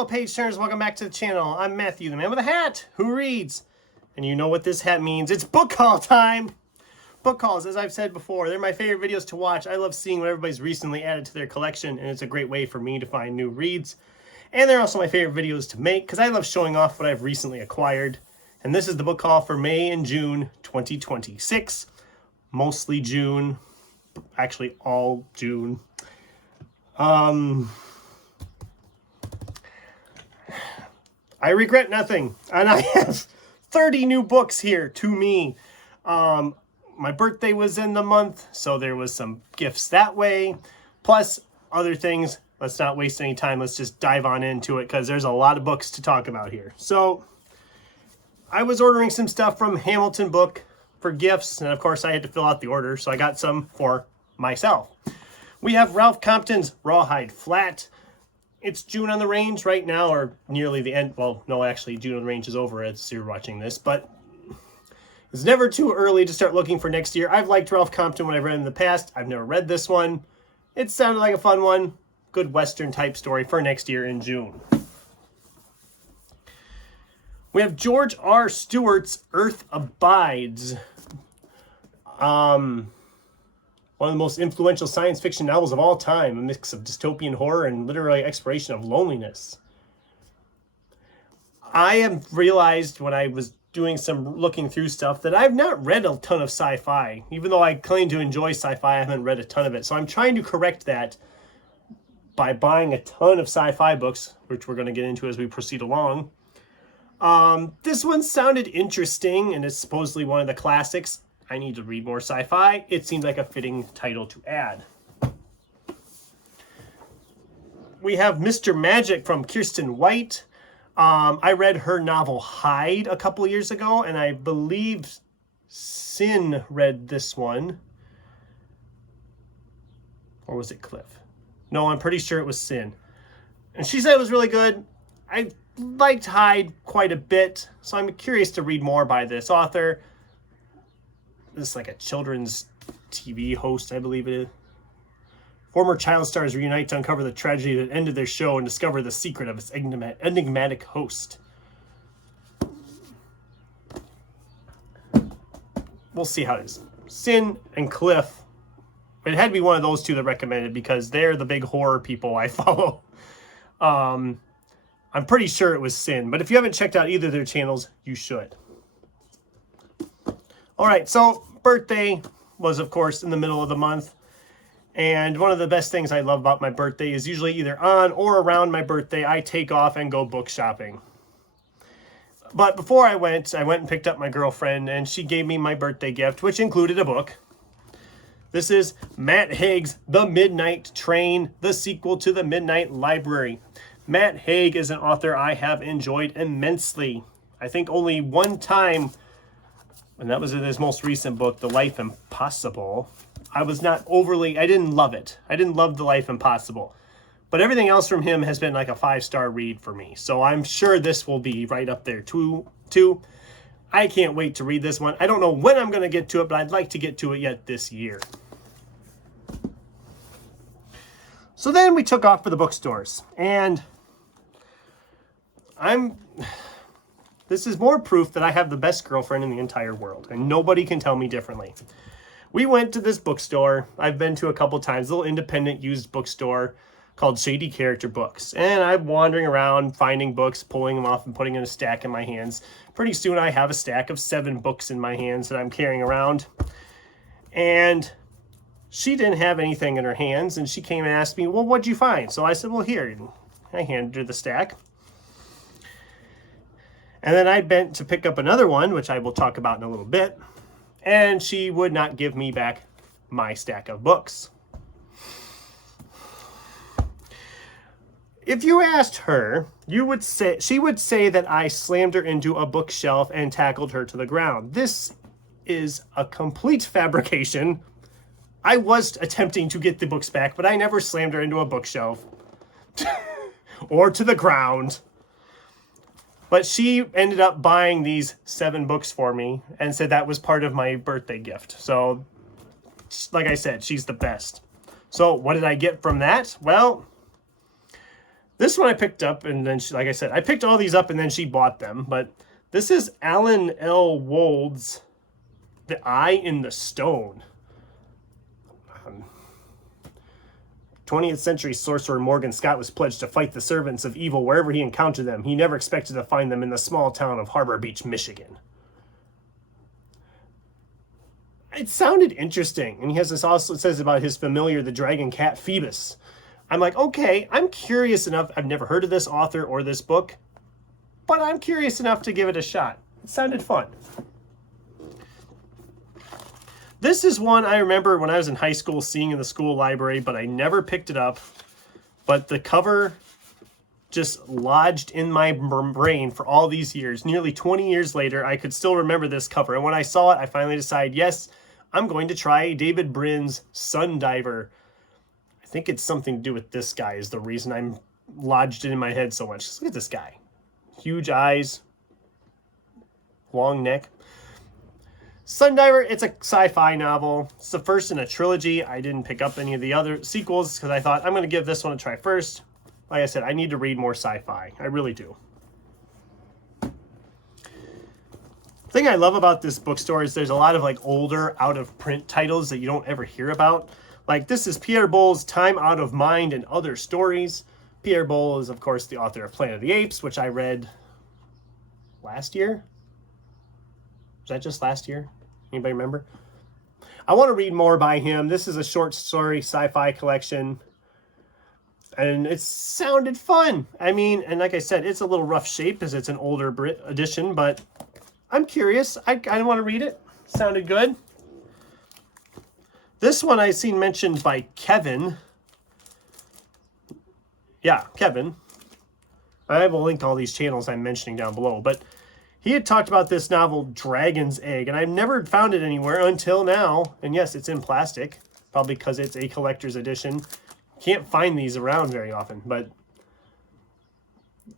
fellow page turners, welcome back to the channel. I'm Matthew, the man with a hat, who reads. And you know what this hat means. It's book haul time! Book hauls, as I've said before, they're my favorite videos to watch. I love seeing what everybody's recently added to their collection, and it's a great way for me to find new reads. And they're also my favorite videos to make, because I love showing off what I've recently acquired. And this is the book haul for May and June 2026. Mostly June. Actually, all June. I regret nothing, and I have 30 new books here to me. My birthday was in the month, so there was some gifts that way, plus other things. Let's not waste any time. Let's just dive on into it, because there's a lot of books to talk about here. So I was ordering some stuff from Hamilton Book for gifts, and of course I had to fill out the order, so I got some for myself. We have Ralph Compton's Rawhide Flat. It's June on the Range right now, or nearly the end. Well, no, actually, June on the Range is over as you're watching this, but it's never too early to start looking for next year. I've liked Ralph Compton when I've read in the past. I've never read this one. It sounded like a fun one. Good Western type story for next year in June. We have George R. Stewart's Earth Abides. One of the most influential science fiction novels of all time, a mix of dystopian horror and literary exploration of loneliness. I have realized when I was doing some looking through stuff that I've not read a ton of sci-fi. Even though I claim to enjoy sci-fi, I haven't read a ton of it. So I'm trying to correct that by buying a ton of sci-fi books, which we're going to get into as we proceed along. This one sounded interesting, and it's supposedly one of the classics. I need to read more sci-fi. It seemed like a fitting title to add. We have Mr. Magic from Kiersten White. I read her novel Hide a couple years ago, and I believe Sin read this one. Or was it Cliff? No, I'm pretty sure it was Sin. And she said it was really good. I liked Hide quite a bit, so I'm curious to read more by this author. This is like a children's TV host, I believe it is. Former child stars reunite to uncover the tragedy that ended their show and discover the secret of its enigmatic host. We'll see how it is. Sin and Cliff. It had to be one of those two that recommended, because they're the big horror people I follow. I'm pretty sure it was Sin, but if you haven't checked out either of their channels, you should. All right, so birthday was, of course, in the middle of the month. And one of the best things I love about my birthday is usually either on or around my birthday, I take off and go book shopping. But before I went and picked up my girlfriend, and she gave me my birthday gift, which included a book. This is Matt Haig's The Midnight Train, the sequel to The Midnight Library. Matt Haig is an author I have enjoyed immensely. I think only one time, and that was in his most recent book, The Life Impossible. I didn't love it. I didn't love The Life Impossible. But everything else from him has been like a 5-star read for me. So I'm sure this will be right up there too. I can't wait to read this one. I don't know when I'm going to get to it, but I'd like to get to it yet this year. So then we took off for the bookstores. And this is more proof that I have the best girlfriend in the entire world, and nobody can tell me differently. We went to this bookstore I've been to a couple times, a little independent used bookstore called Shady Character Books. And I'm wandering around, finding books, pulling them off and putting in a stack in my hands. Pretty soon I have a stack of 7 books in my hands that I'm carrying around. And she didn't have anything in her hands, and she came and asked me, well, what'd you find? So I said, well, here. I handed her the stack. And then I bent to pick up another one, which I will talk about in a little bit. And she would not give me back my stack of books. If you asked her, she would say that I slammed her into a bookshelf and tackled her to the ground. This is a complete fabrication. I was attempting to get the books back, but I never slammed her into a bookshelf or to the ground. But she ended up buying these 7 books for me and said that was part of my birthday gift. So, like I said, she's the best. So what did I get from that? Well, This one I picked up, and then like I said, I picked all these up and then she bought them. But this is Alan L. Wold's The Eye in the Stone. 20th century sorcerer Morgan Scott was pledged to fight the servants of evil wherever he encountered them. He never expected to find them in the small town of Harbor Beach, Michigan. It sounded interesting. And he has this also, it says about his familiar, the dragon cat Phoebus. I'm like, okay, I'm curious enough. I've never heard of this author or this book, but I'm curious enough to give it a shot. It sounded fun. This is one I remember when I was in high school seeing in the school library, but I never picked it up. But the cover just lodged in my brain for all these years. Nearly 20 years later, I could still remember this cover. And when I saw it, I finally decided, yes, I'm going to try David Brin's Sundiver. I think it's something to do with this guy is the reason I'm lodged it in my head so much. Just look at this guy. Huge eyes, long neck. Sundiver, it's a sci-fi novel. It's the first in a trilogy. I didn't pick up any of the other sequels because I thought I'm going to give this one a try first. Like I said, I need to read more sci-fi. I really do. The thing I love about this bookstore is there's a lot of like older out-of-print titles that you don't ever hear about. Like this is Pierre Boulle's Time Out of Mind and Other Stories. Pierre Boulle is, of course, the author of Planet of the Apes, which I read last year. Was that just last year? Anybody remember? I want to read more by him. This is a short story sci-fi collection. And it sounded fun. I mean, and like I said, it's a little rough shape because it's an older edition, but I'm curious. I want to read it. Sounded good. This one I seen mentioned by Kevin. Yeah, Kevin. I will link all these channels I'm mentioning down below, but he had talked about this novel, Dragon's Egg, and I've never found it anywhere until now. And yes, it's in plastic, probably because it's a collector's edition. Can't find these around very often, but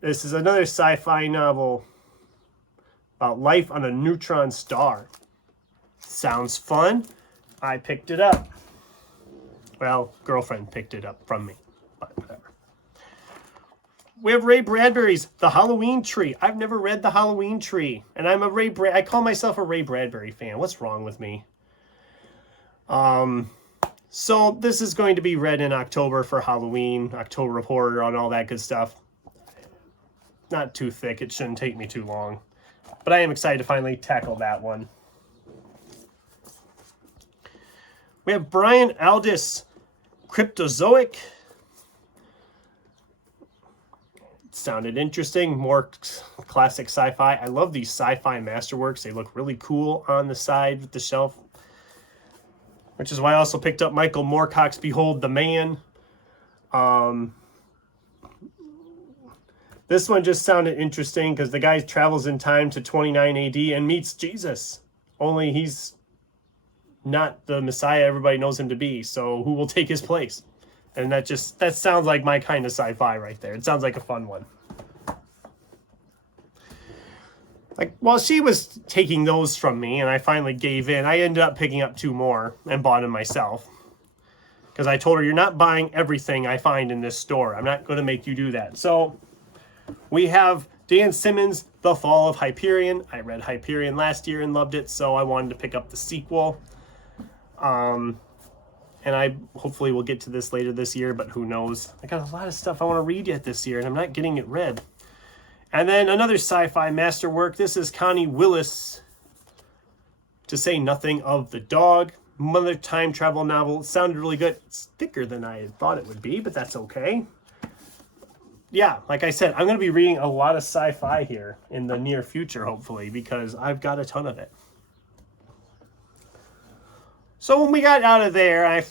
this is another sci-fi novel about life on a neutron star. Sounds fun. I picked it up. Well, girlfriend picked it up from me, but whatever. We have Ray Bradbury's The Halloween Tree. I've never read The Halloween Tree, and I'm a I call myself a Ray Bradbury fan. What's wrong with me? So this is going to be read in October for Halloween, October of Horror, and all that good stuff. Not too thick. It shouldn't take me too long, but I am excited to finally tackle that one. We have Brian Aldiss, Cryptozoic. Sounded interesting. More classic sci-fi. I love these sci-fi masterworks. They look really cool on the side with the shelf. Which is why I also picked up Michael Moorcock's Behold the Man. This one just sounded interesting because the guy travels in time to 29 AD and meets Jesus. Only he's not the Messiah everybody knows him to be. So who will take his place? And that sounds like my kind of sci-fi right there. It sounds like a fun one. Like, while she was taking those from me and I finally gave in, I ended up picking up 2 more and bought them myself. Because I told her, you're not buying everything I find in this store. I'm not going to make you do that. So, we have Dan Simmons' The Fall of Hyperion. I read Hyperion last year and loved it, so I wanted to pick up the sequel. And I hopefully will get to this later this year, but who knows. I got a lot of stuff I want to read yet this year, and I'm not getting it read. And then another sci-fi masterwork. This is Connie Willis, To Say Nothing of the Dog. Another time travel novel. It sounded really good. It's thicker than I thought it would be, but that's okay. Yeah, like I said, I'm going to be reading a lot of sci-fi here in the near future, hopefully, because I've got a ton of it. So when we got out of there, I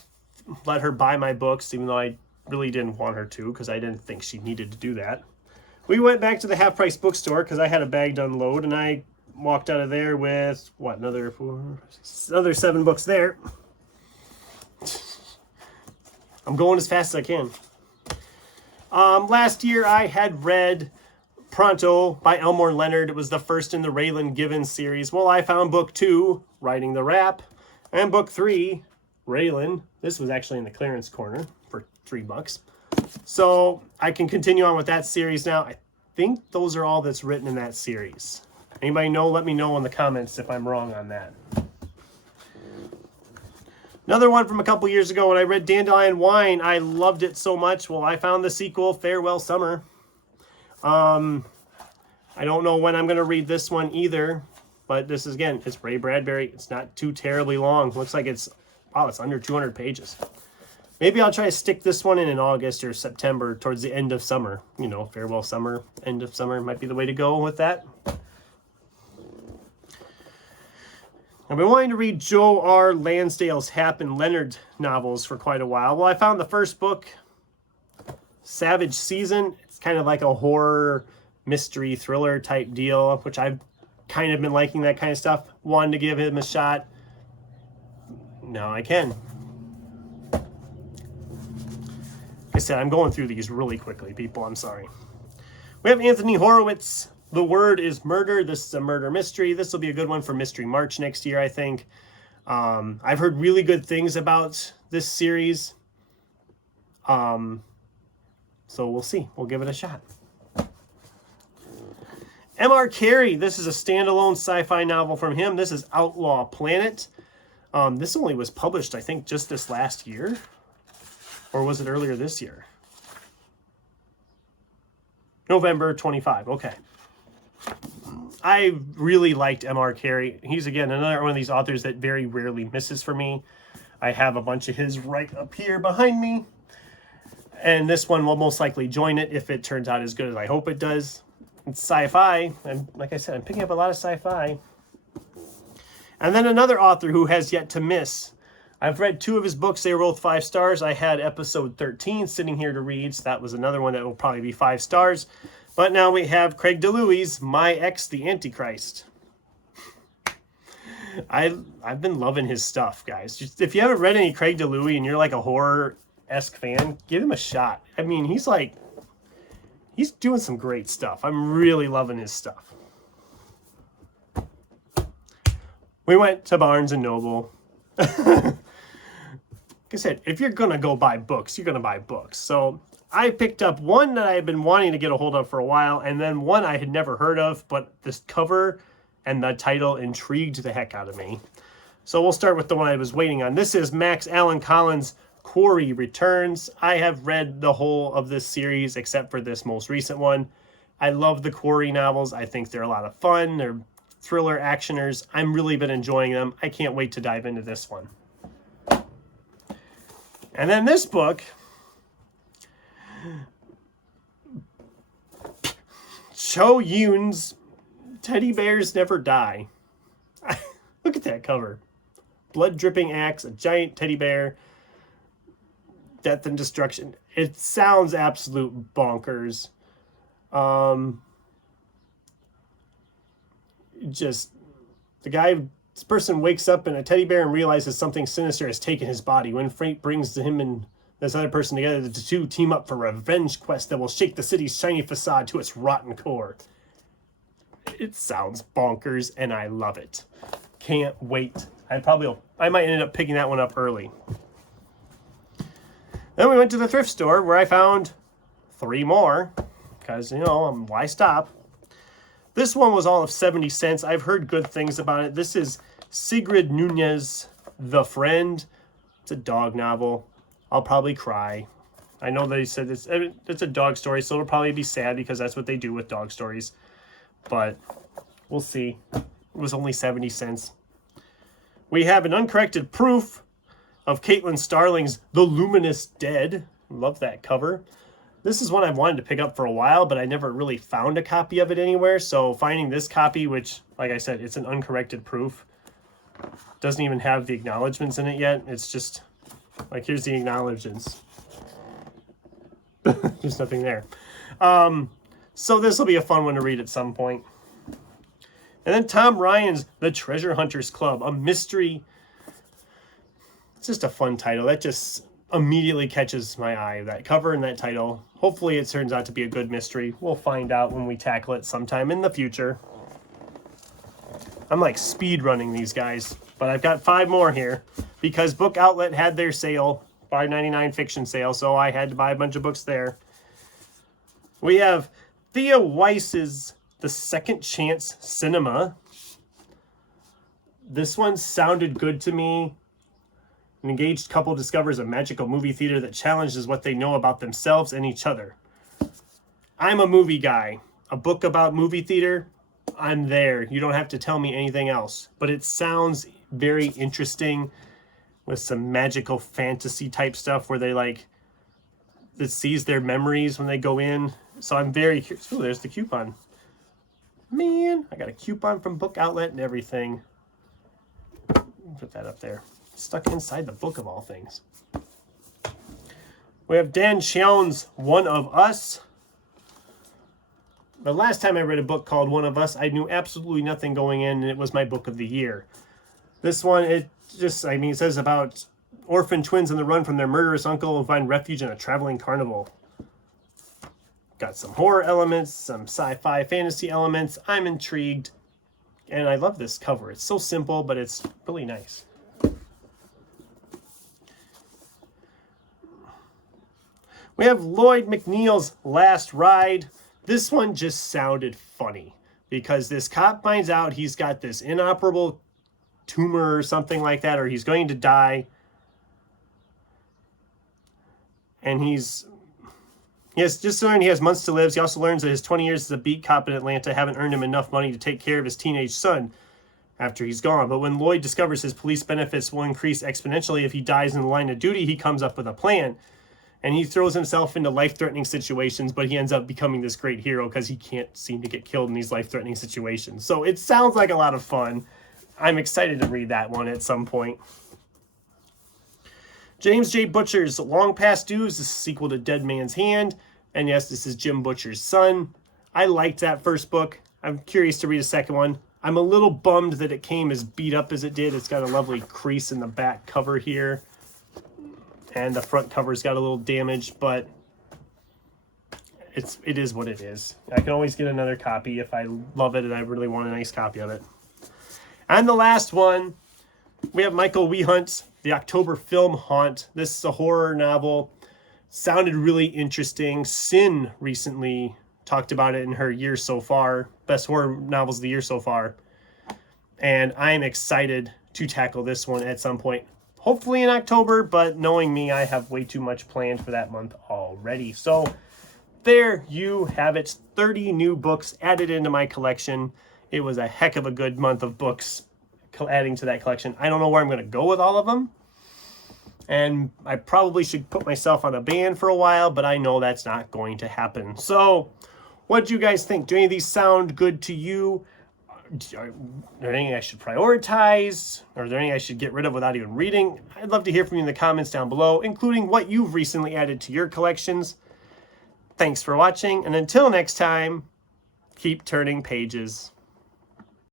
let her buy my books, even though I really didn't want her to, because I didn't think she needed to do that. We went back to the half-price bookstore, because I had a bag to unload, and I walked out of there with, what, another 7 books there. I'm going as fast as I can. Last year, I had read Pronto by Elmore Leonard. It was the first in the Raylan Givens series. Well, I found book 2, Writing the Rap. And book 3, Raylan. This was actually in the clearance corner for $3. So I can continue on with that series now. I think those are all that's written in that series. Anybody know? Let me know in the comments if I'm wrong on that. Another one from a couple years ago when I read Dandelion Wine. I loved it so much. Well, I found the sequel, Farewell Summer. I don't know when I'm going to read this one either. But this is, again, it's Ray Bradbury. It's not too terribly long. Looks like it's, wow, it's under 200 pages. Maybe I'll try to stick this one in August or September towards the end of summer. You know, Farewell Summer, end of summer might be the way to go with that. I've been wanting to read Joe R. Lansdale's Hap and Leonard novels for quite a while. Well, I found the first book, Savage Season. It's kind of like a horror, mystery, thriller type deal, which I've kind of been liking that kind of stuff. Wanted to give him a shot. Now I can. Like I said, I'm going through these really quickly, people. I'm sorry. We have Anthony Horowitz. The Word is Murder. This is a murder mystery. This will be a good one for Mystery March next year, I think. I've heard really good things about this series. So we'll see. We'll give it a shot. M.R. Carey. This is a standalone sci-fi novel from him. This is Outlaw Planet. This only was published, I think, just this last year. Or was it earlier this year? November 25. Okay. I really liked M.R. Carey. He's, again, another one of these authors that very rarely misses for me. I have a bunch of his right up here behind me. And this one will most likely join it if it turns out as good as I hope it does. It's sci-fi. And like I said, I'm picking up a lot of sci-fi. And then another author who has yet to miss. I've read 2 of his books. They were both 5 stars. I had episode 13 sitting here to read. So that was another one that will probably be 5 stars. But now we have Craig DeLuey's My Ex, the Antichrist. I've been loving his stuff, guys. Just, if you haven't read any Craig DeLuey and you're like a horror-esque fan, give him a shot. I mean, he's doing some great stuff. I'm really loving his stuff. We went to Barnes & Noble. Like I said, if you're going to go buy books, you're going to buy books. So I picked up one that I had been wanting to get a hold of for a while, and then one I had never heard of, but this cover and the title intrigued the heck out of me. So we'll start with the one I was waiting on. This is Max Allan Collins' Quarry Returns. I have read the whole of this series except for this most recent one. I love the Quarry novels. I think they're a lot of fun. They're thriller actioners. I'm really been enjoying them. I can't wait to dive into this one. And then this book, Cho Yoon's Teddy Bears Never Die. Look at that cover. Blood dripping axe, a giant teddy bear, death and destruction. It sounds absolute bonkers. Just this person wakes up in a teddy bear and realizes something sinister has taken his body. When fate brings him and this other person together, the two team up for a revenge quest that will shake the city's shiny facade to its rotten core. It sounds bonkers, and I love it. Can't wait. I might end up picking that one up early. Then we went to the thrift store where I found 3 more, because, why stop? This one was all of 70 cents. I've heard good things about it. This is Sigrid Nunez, The Friend. It's a dog novel. I'll probably cry. I know they said it's a dog story, so it'll probably be sad because that's what they do with dog stories. But we'll see. It was only 70 cents. We have an uncorrected proof of Caitlin Starling's The Luminous Dead. Love that cover. This is one I've wanted to pick up for a while, but I never really found a copy of it anywhere. So finding this copy, which, like I said, it's an uncorrected proof, doesn't even have the acknowledgments in it yet. It's just, like, here's the acknowledgments. There's nothing there. So this will be a fun one to read at some point. And then Tom Ryan's The Treasure Hunters Club, a mystery. It's just a fun title. That just immediately catches my eye, that cover and that title. Hopefully it turns out to be a good mystery. We'll find out when we tackle it sometime in the future. I'm like speed running these guys, but I've got 5 more here because Book Outlet had their sale $5.99 fiction sale, so I had to buy a bunch of books there. We have Thea Weiss's The Second Chance Cinema. This one sounded good to me. An engaged couple discovers a magical movie theater that challenges what they know about themselves and each other. I'm a movie guy. A book about movie theater, I'm there. You don't have to tell me anything else. But it sounds very interesting with some magical fantasy type stuff where they like, it sees their memories when they go in. So I'm very curious. Ooh, there's the coupon. Man, I got a coupon from Book Outlet and everything. Put that up there. Stuck inside the book of all things. We have Dan Xiao's One of Us. The last time I read a book called One of Us, I knew absolutely nothing going in, and it was my book of the year. This one, it says about orphan twins on the run from their murderous uncle who find refuge in a traveling carnival. Got some horror elements, some sci-fi fantasy elements. I'm intrigued, and I love this cover. It's so simple, but it's really nice. We have Lloyd McNeil's Last Ride. This one just sounded funny because this cop finds out he's got this inoperable tumor or something like that, or he's going to die. And he has just learned he has months to live. He also learns that his 20 years as a beat cop in Atlanta haven't earned him enough money to take care of his teenage son after he's gone. But when Lloyd discovers his police benefits will increase exponentially if he dies in the line of duty, he comes up with a plan. And he throws himself into life-threatening situations, but he ends up becoming this great hero because he can't seem to get killed in these life-threatening situations. So it sounds like a lot of fun. I'm excited to read that one at some point. James J. Butcher's Long Past Due is a sequel to Dead Man's Hand. And yes, this is Jim Butcher's son. I liked that first book. I'm curious to read a second one. I'm a little bummed that it came as beat up as it did. It's got a lovely crease in the back cover here. And the front cover's got a little damage, but it is what it is. I can always get another copy if I love it and I really want a nice copy of it. And the last one, we have Michael Wehunt's The October Film Haunt. This is a horror novel. Sounded really interesting. Sin recently talked about it in her year so far. Best horror novels of the year so far. And I'm excited to tackle this one at some point. Hopefully in October, but knowing me, I have way too much planned for that month already. So there you have it. 30 new books added into my collection. It was a heck of a good month of books adding to that collection. I don't know where I'm going to go with all of them. And I probably should put myself on a ban for a while, but I know that's not going to happen. So what do you guys think? Do any of these sound good to you? Are there anything I should prioritize? Or are there anything I should get rid of without even reading? I'd love to hear from you in the comments down below, including what you've recently added to your collections. Thanks for watching, and until next time, keep turning pages.